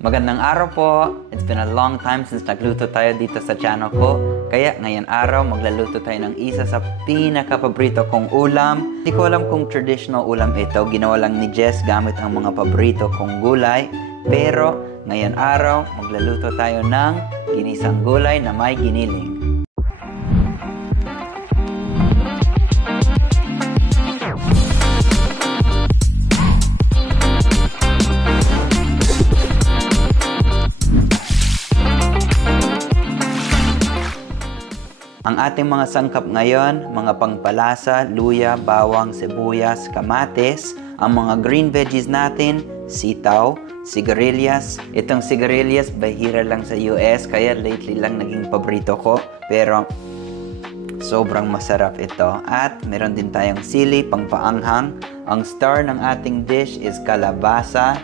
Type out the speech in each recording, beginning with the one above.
Magandang araw po! It's been a long time since nagluto tayo dito sa channel ko. Kaya ngayon araw, maglaluto tayo ng isa sa pinaka-paborito kong ulam. Hindi ko alam kung traditional ulam ito. Ginawa lang ni Jess gamit ang mga paborito kong gulay. Pero ngayon araw, maglaluto tayo ng ginisang gulay na may giniling. Ang ating mga sangkap ngayon, mga pangpalasa, luya, bawang, sibuyas, kamatis, ang mga green veggies natin, sitaw, sigarilyas. Itong sigarilyas, bahira lang sa US, kaya lately lang naging paborito ko. Pero sobrang masarap ito. At meron din tayong sili, pangpaanghang. Ang star ng ating dish is kalabasa.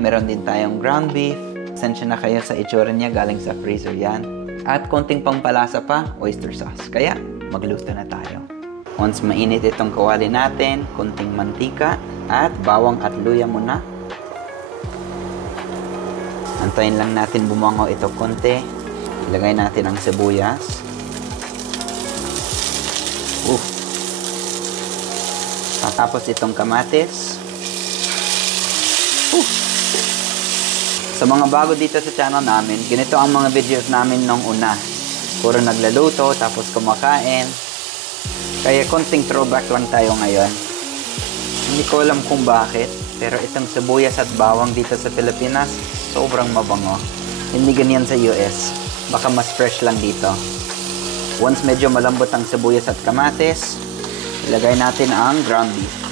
Meron din tayong ground beef. Sensya na kayo sa itsura niya, galing sa freezer yan. At konting pangpalasa pa, oyster sauce. Kaya, magluto na tayo. Once mainit itong kawali natin, konting mantika at bawang at luya muna. Antayin lang natin bumango ito konti. Ilagay natin ang sibuyas. Tapos itong kamatis. Sa mga bago dito sa channel namin, ganito ang mga videos namin nung una. Puro naglaluto, tapos kumakain. Kaya konting throwback lang tayo ngayon. Hindi ko alam kung bakit, pero itong sibuyas at bawang dito sa Pilipinas, sobrang mabango. Hindi ganyan sa US. Baka mas fresh lang dito. Once medyo malambot ang sibuyas at kamatis, ilagay natin ang ground beef.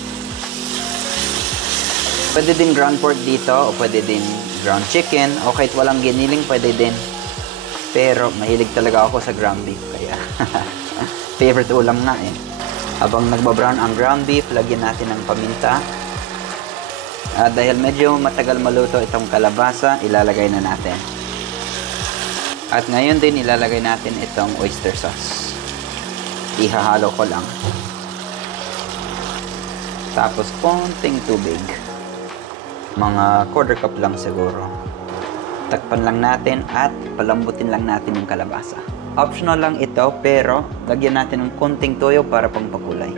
Pwede din ground pork dito o pwede din ground chicken o kahit walang giniling pwede din. Pero mahilig talaga ako sa ground beef kaya favorite ulam nga eh. Habang nagbabrown ang ground beef, lagyan natin ng paminta. Dahil medyo matagal maluto itong kalabasa, ilalagay na natin. At ngayon din ilalagay natin itong oyster sauce. Ihahalo ko lang. Tapos konting tubig. Mga quarter cup lang siguro. Takpan lang natin at palambutin lang natin yung kalabasa. Optional lang ito pero lagyan natin ng konting toyo para pangpakulay.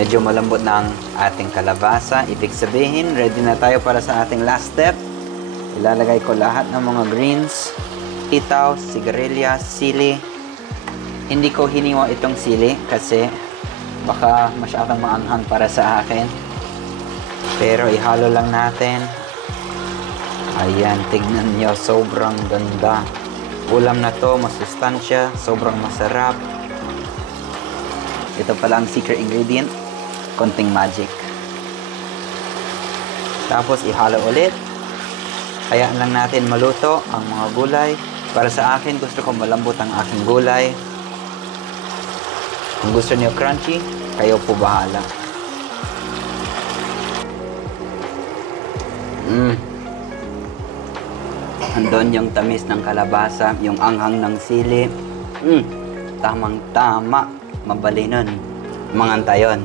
Medyo malambot na ang ating kalabasa. Ibig sabihin, ready na tayo para sa ating last step. Ilalagay ko lahat ng mga greens. Sitaw, sigarilyas, sili. Hindi ko hiniwa itong sili kasi baka masyadong maanghang para sa akin. Pero ihalo lang natin. Ayan, tignan nyo. Sobrang ganda. Ulam na to, masustansya. Sobrang masarap. Ito pala ang secret ingredient. Konting magic. Tapos ihalo ulit. Hayaan lang natin maluto ang mga gulay. Para sa akin, gusto ko malambot ang aking gulay. Kung gusto niyo crunchy, kayo po bahala. Andun yung tamis ng kalabasa, yung anghang ng sili. Tamang-tama, mabalinon. Mangantayon.